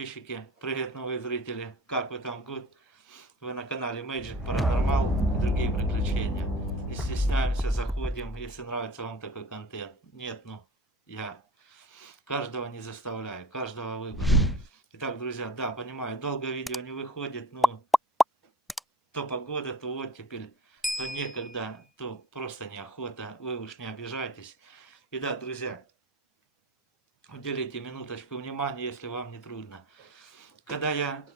подписчики, привет, новые зрители. Как вы там, good? Вы на канале Magic Paranormal и другие приключения. Не стесняемся, заходим, если нравится вам такой контент. Нет, ну, я каждого не заставляю, каждого выбора. Итак, друзья, да, понимаю, долго видео не выходит, ну, то погода, то оттепель, то некогда, то просто неохота, вы уж не обижайтесь. И да, друзья, уделите минуточку внимания, если вам не трудно. Когда я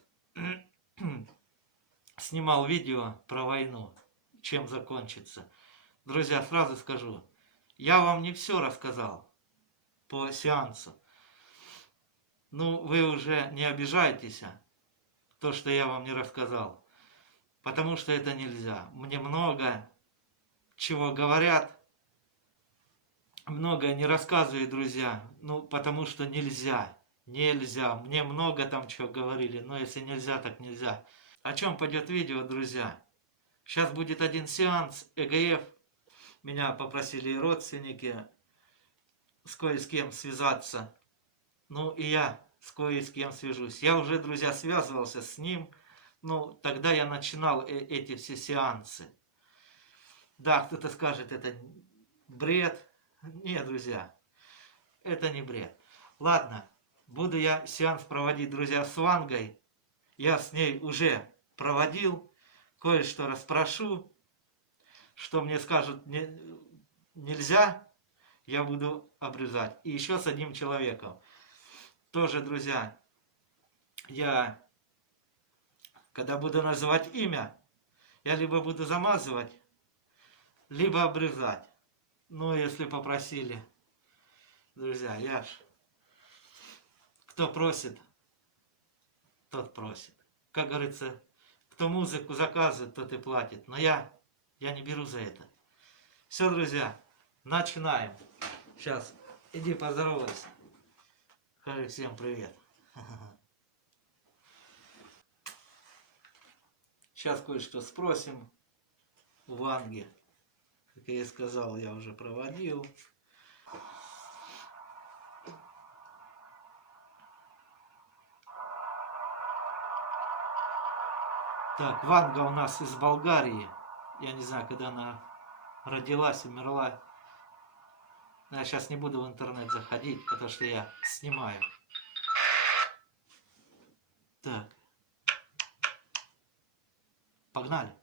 снимал видео про войну, чем закончится, друзья, сразу скажу, я вам не все рассказал по сеансу. Ну, вы уже не обижайтесь, то, что я вам не рассказал. Потому что это нельзя. Мне много чего говорят, многое не рассказывают, друзья. Ну, потому что нельзя. Нельзя. Мне много там чего говорили, но если нельзя, так нельзя. О чем пойдет видео, друзья? Сейчас будет один сеанс ЭГФ. Меня попросили родственники с кое с кем связаться. Ну, и я с кое с кем свяжусь. Я уже, друзья, связывался с ним. Ну, тогда я начинал эти все сеансы. Да, кто-то скажет, это бред. Нет, друзья, это не бред. Ладно, буду я сеанс проводить, друзья, с Вангой. Я с ней уже проводил. Кое-что расспрошу. Что мне скажут нельзя, я буду обрезать. И еще с одним человеком. Тоже, друзья, я... Когда буду называть имя, я либо буду замазывать, либо обрезать. Ну, если попросили. Друзья, я ж... Кто просит, тот просит. Как говорится, кто музыку заказывает, тот и платит. Но я не беру за это. Все, друзья, начинаем. Сейчас, иди поздоровайся. Скажи всем привет. Сейчас кое-что спросим у Ванги. Как я и сказал, я уже проводил. Так, Ванга у нас из Болгарии. Я не знаю, когда она родилась, умерла. Но я сейчас не буду в интернет заходить, потому что я снимаю. Так. Погнали.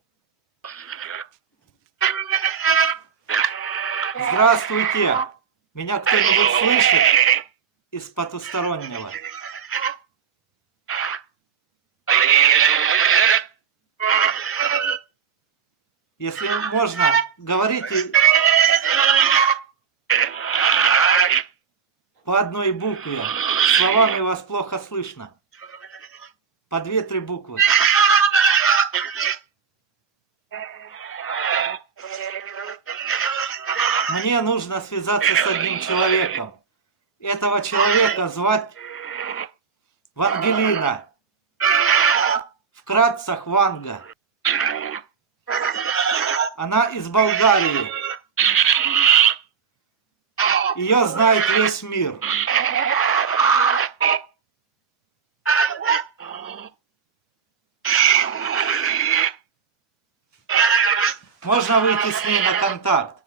Здравствуйте! Меня кто-нибудь слышит из потустороннего? Если можно, говорите по одной букве. Словами вас плохо слышно. По 2-3 буквы. Мне нужно связаться с одним человеком. Этого человека звать Вангелина. Вкратце Ванга. Она из Болгарии. Ее знает весь мир. Можно выйти с ней на контакт.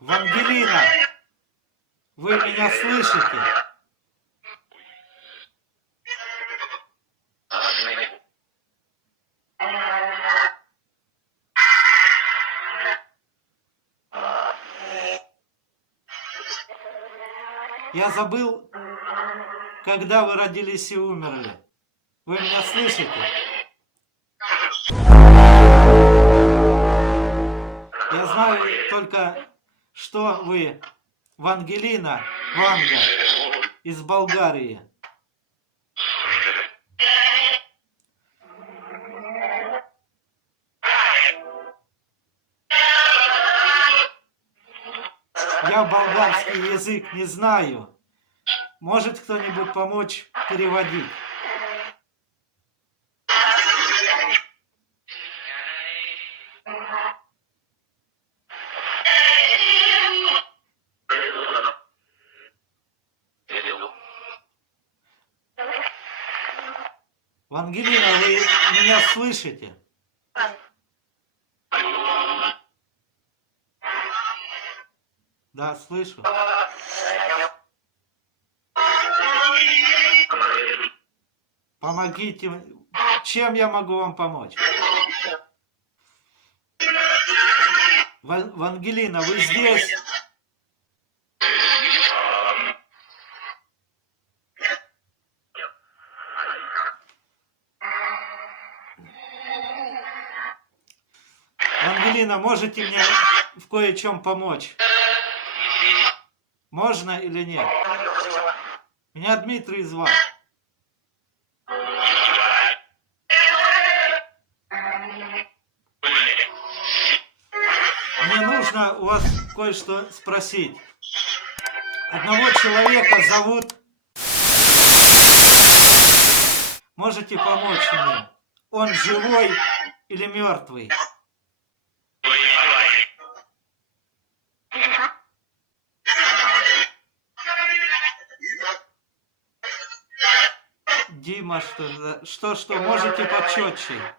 Вангелина, вы меня слышите? Я забыл, когда вы родились и умерли. Вы меня слышите? Я знаю только, что вы Вангелина, Ванга, из Болгарии. Я болгарский язык не знаю. Может кто-нибудь помочь переводить? Ангелина, вы меня слышите? Да, слышу. Помогите. Чем я могу вам помочь? Ангелина, вы здесь? Ангелина, можете мне в кое-чем помочь? Можно или нет? Меня Дмитрий звать. Мне нужно у вас кое-что спросить. Одного человека зовут... Можете помочь мне? Он живой или мертвый? Дима, что, можете почетче?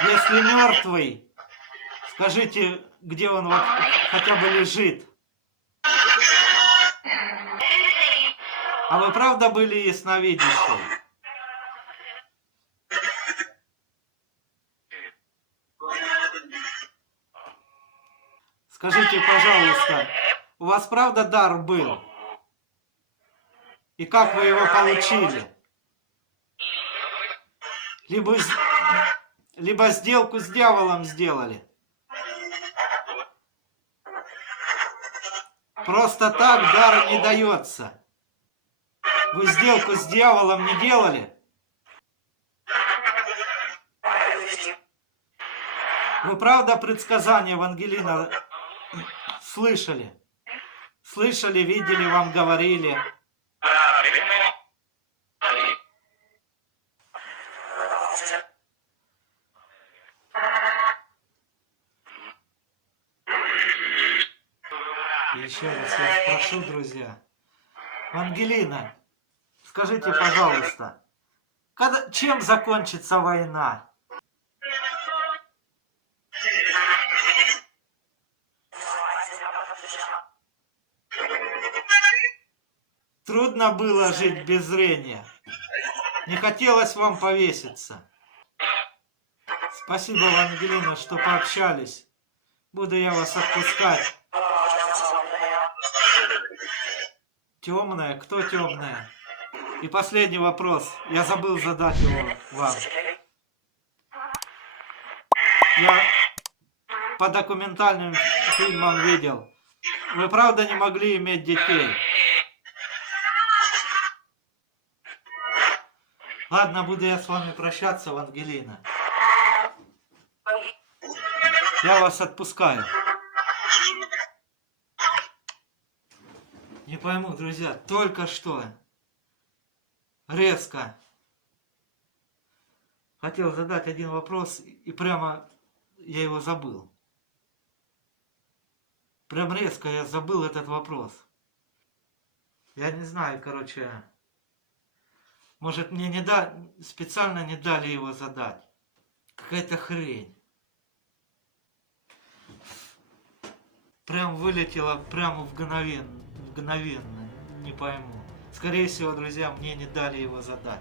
Если мертвый, скажите, где он вот хотя бы лежит. А вы правда были ясновидящей? Скажите, пожалуйста, у вас правда дар был? И как вы его получили? Либо сделку с дьяволом сделали. Просто так дар не дается. Вы сделку с дьяволом не делали? Вы правда предсказания, Ангелина, слышали? Слышали, видели, вам говорили? И еще раз вас прошу, друзья. Ангелина, скажите, пожалуйста, чем закончится война? Трудно было жить без зрения. Не хотелось вам повеситься. Спасибо, Ангелина, что пообщались. Буду я вас отпускать. Темная? Кто темная? И последний вопрос. Я забыл задать его вам. Я по документальным фильмам видел. Вы правда не могли иметь детей? Ладно, буду я с вами прощаться, Ангелина. Я вас отпускаю. Не пойму, друзья, только что резко хотел задать один вопрос, и прямо я его забыл. Прям резко я забыл этот вопрос. Я не знаю, короче, может мне специально не дали его задать. Какая-то хрень. Прям вылетело прямо мгновенно, не пойму. Скорее всего, друзья, мне не дали его задать.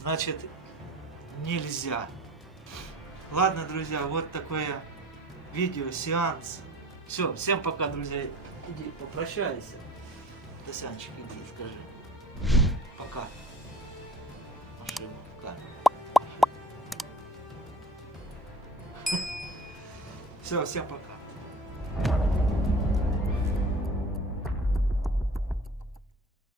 Значит, нельзя. Ладно, друзья, вот такое видео, сеанс. Все, всем пока, друзья. Иди, попрощайся. Тосянчик, иди, скажи. Пока. Машину, пока. Все, всем пока.